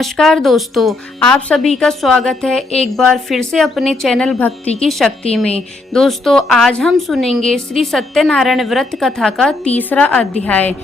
नमस्कार दोस्तों, आप सभी का स्वागत है एक बार फिर से अपने चैनल भक्ति की शक्ति में। दोस्तों, आज हम सुनेंगे श्री सत्यनारायण व्रत कथा का तीसरा अध्याय।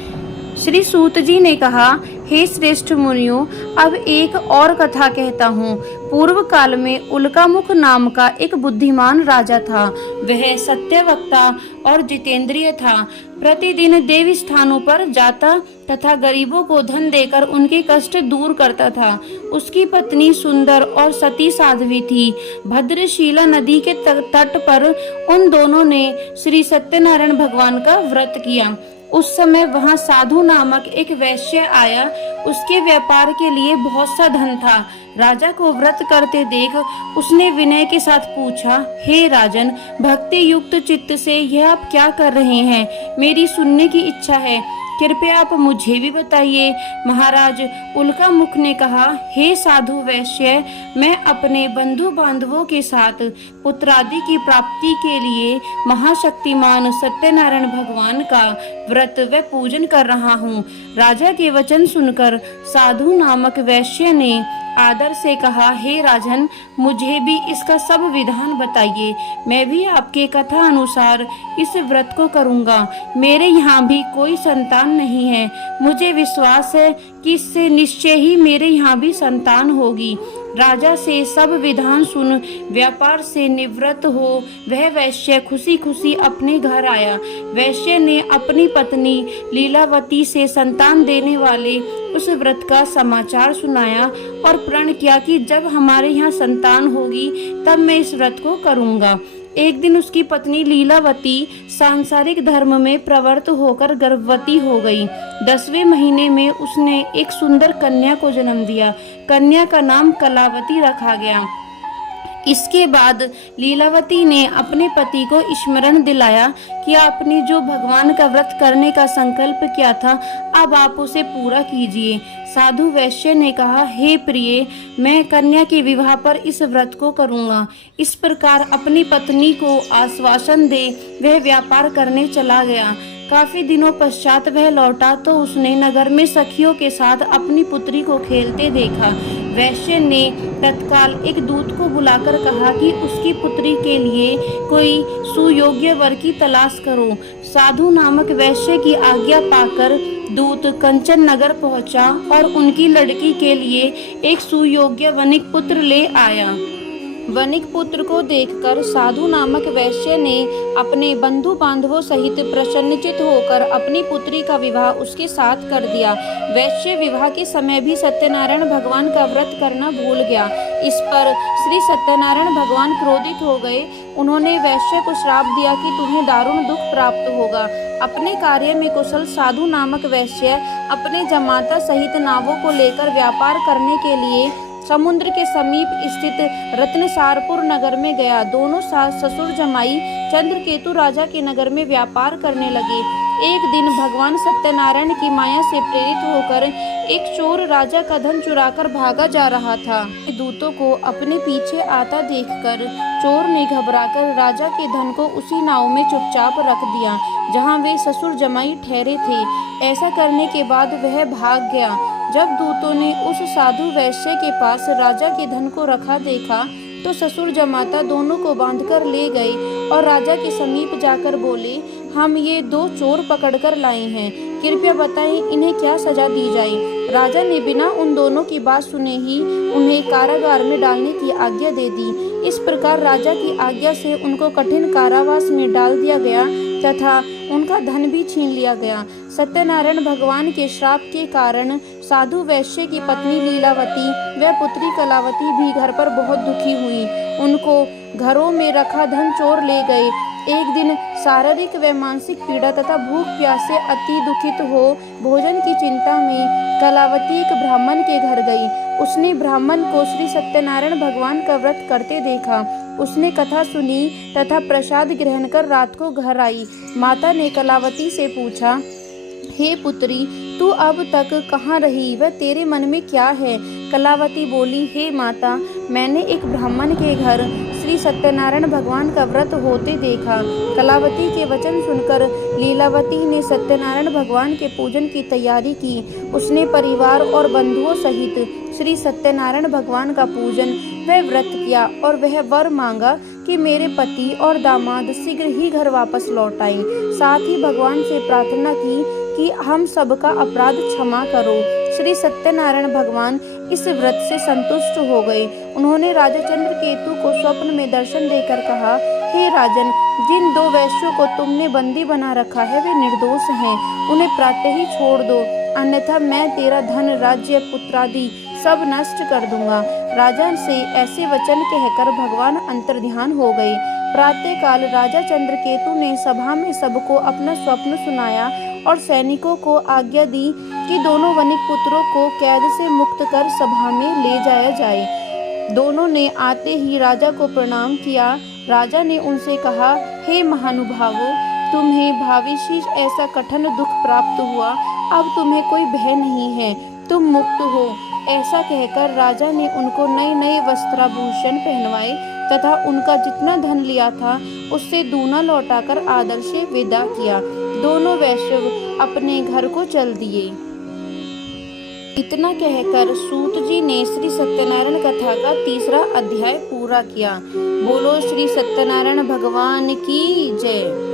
श्री सूत जी ने कहा, हे श्रेष्ठ मुनियों, अब एक और कथा कहता हूँ। पूर्व काल में उल्कामुख नाम का एक बुद्धिमान राजा था। वह सत्यवक्ता और जितेंद्रिय था। प्रतिदिन देव स्थानों पर जाता तथा गरीबों को धन देकर उनके कष्ट दूर करता था। उसकी पत्नी सुंदर और सती साध्वी थी। भद्रशीला नदी के तट पर उन दोनों ने श्री सत्यनारायण भगवान का व्रत किया। उस समय वहां साधु नामक एक वैश्य आया। उसके व्यापार के लिए बहुत सा धन था। राजा को व्रत करते देख उसने विनय के साथ पूछा, हे राजन, भक्ति युक्त चित्त से यह आप क्या कर रहे हैं? मेरी सुनने की इच्छा है, कृपया आप मुझे भी बताइए। महाराज उल्कामुख ने कहा, हे साधु वैश्य, मैं अपने बंधु बांधवों के साथ पुत्रादि की प्राप्ति के लिए महाशक्तिमान सत्यनारायण भगवान का व्रत व पूजन कर रहा हूँ। राजा के वचन सुनकर साधु नामक वैश्य ने आदर से कहा, हे राजन, मुझे भी इसका सब विधान बताइए। मैं भी आपके कथा अनुसार इस व्रत को करूंगा। मेरे यहाँ भी कोई संतान नहीं है। मुझे विश्वास है कि इससे निश्चय ही मेरे यहाँ भी संतान होगी। राजा से सब विधान सुन व्यापार से निवृत्त हो वह वैश्य खुशी खुशी अपने घर आया। वैश्य ने अपनी पत्नी लीलावती से संतान देने वाले उस व्रत का समाचार सुनाया और प्रण किया कि जब हमारे यहाँ संतान होगी तब मैं इस व्रत को करूँगा। एक दिन उसकी पत्नी लीलावती सांसारिक धर्म में प्रवृत्त होकर गर्भवती हो गई। 10वें महीने में उसने एक सुंदर कन्या को जन्म दिया। कन्या का नाम कलावती रखा गया। इसके बाद लीलावती ने अपने पति को स्मरण दिलाया कि आपने जो भगवान का व्रत करने का संकल्प किया था, अब आप उसे पूरा कीजिए। साधु वैश्य ने कहा, हे प्रिय, मैं कन्या के विवाह पर इस व्रत को करूंगा। इस प्रकार अपनी पत्नी को आश्वासन दे वह व्यापार करने चला गया। काफी दिनों पश्चात वह लौटा तो उसने नगर में सखियों के साथ अपनी पुत्री को खेलते देखा। वैश्य ने तत्काल एक दूत को बुलाकर कहा कि उसकी पुत्री के लिए कोई सुयोग्य वर की तलाश करो। साधु नामक वैश्य की आज्ञा पाकर दूत कंचन नगर पहुंचा और उनकी लड़की के लिए एक सुयोग्य वनिक पुत्र ले आया। वनिक पुत्र को देखकर साधु नामक वैश्य ने अपने बंधु बांधवों सहित प्रसन्नचित होकर अपनी पुत्री का विवाह उसके साथ कर दिया। वैश्य विवाह के समय भी सत्यनारायण भगवान का व्रत करना भूल गया। इस पर श्री सत्यनारायण भगवान क्रोधित हो गए। उन्होंने वैश्य को श्राप दिया कि तुम्हें दारुण दुख प्राप्त होगा। अपने कार्य में कुशल साधु नामक वैश्य अपने जमाता सहित नावों को लेकर व्यापार करने के लिए समुद्र के समीप स्थित रत्नसारपुर नगर में गया। दोनों सास ससुर जमाई चंद्रकेतु राजा के नगर में व्यापार करने लगे। एक दिन भगवान सत्यनारायण की माया से प्रेरित होकर एक चोर राजा का धन चुराकर भागा जा रहा था। दूतों को अपने पीछे आता देखकर चोर ने घबराकर राजा के धन को उसी नाव में चुपचाप रख दिया जहाँ वे ससुर जमाई ठहरे थे। ऐसा करने के बाद वह भाग गया। जब दूतों ने उस साधु वैश्य के पास राजा के धन को रखा देखा तो ससुर जमाता दोनों को बांधकर ले गए और राजा के समीप जाकर बोले, हम ये दो चोर पकड़कर लाए हैं, कृपया बताएं इन्हें क्या सजा दी जाए। राजा ने बिना उन दोनों की बात सुने ही उन्हें कारागार में डालने की आज्ञा दे दी। इस प्रकार राजा की आज्ञा से उनको कठिन कारावास में डाल दिया गया तथा उनका धन भी छीन लिया गया। सत्यनारायण भगवान के श्राप के कारण साधु वैश्य की पत्नी लीलावती व पुत्री कलावती भी घर पर बहुत दुखी हुई। उनको घरों में रखा धन चोर ले गए। एक दिन शारीरिक व मानसिक पीड़ा तथा भूख प्यास से अति दुखित हो भोजन की चिंता में कलावती एक ब्राह्मण के घर गई। उसने ब्राह्मण को श्री सत्यनारायण भगवान का व्रत करते देखा। उसने कथा सुनी तथा प्रसाद ग्रहण कर रात को घर आई। माता ने कलावती से पूछा, हे पुत्री, तू अब तक कहाँ रही व तेरे मन में क्या है? कलावती बोली, हे माता, मैंने एक ब्राह्मण के घर श्री सत्यनारायण भगवान का व्रत होते देखा। कलावती के वचन सुनकर लीलावती ने सत्यनारायण भगवान के पूजन की तैयारी की। उसने परिवार और बंधुओं सहित श्री सत्यनारायण भगवान का पूजन व व्रत किया और वह वर मांगा कि मेरे पति और दामाद शीघ्र ही घर वापस लौट आएं। साथ ही भगवान से प्रार्थना की कि हम सबका अपराध क्षमा करो। श्री सत्यनारायण भगवान इस व्रत से संतुष्ट हो गए। उन्होंने राजा चंद्रकेतु को स्वप्न में दर्शन देकर कहा, हे राजन, जिन 2 वैश्यों को तुमने बंदी बना रखा है वे निर्दोष हैं, उन्हें प्रातः ही छोड़ दो, अन्यथा मैं तेरा धन, राज्य, पुत्रादि सब नष्ट कर दूंगा। राजा से ऐसे वचन कहकर भगवान अंतर्ध्यान हो गए। प्रातः काल राजा चंद्रकेतु ने सभा में सबको अपना स्वप्न सुनाया और सैनिकों को आज्ञा दी कि दोनों वनिक पुत्रों को कैद से मुक्त कर सभा में ले जाया जाए। दोनों ने आते ही राजा को प्रणाम किया। राजा ने उनसे कहा, हे महानुभावों, तुम्हें भविष्य ऐसा कठिन दुख प्राप्त हुआ, अब तुम्हें कोई भय नहीं है, तुम मुक्त हो। ऐसा कहकर राजा ने उनको नए नए वस्त्राभूषण पहनवाए तथा उनका जितना धन लिया था उससे दूना लौटाकर आदर से विदा किया। दोनों वैश्य अपने घर को चल दिए। इतना कहकर सूत जी ने श्री सत्यनारायण कथा का 3रा अध्याय पूरा किया। बोलो श्री सत्यनारायण भगवान की जय।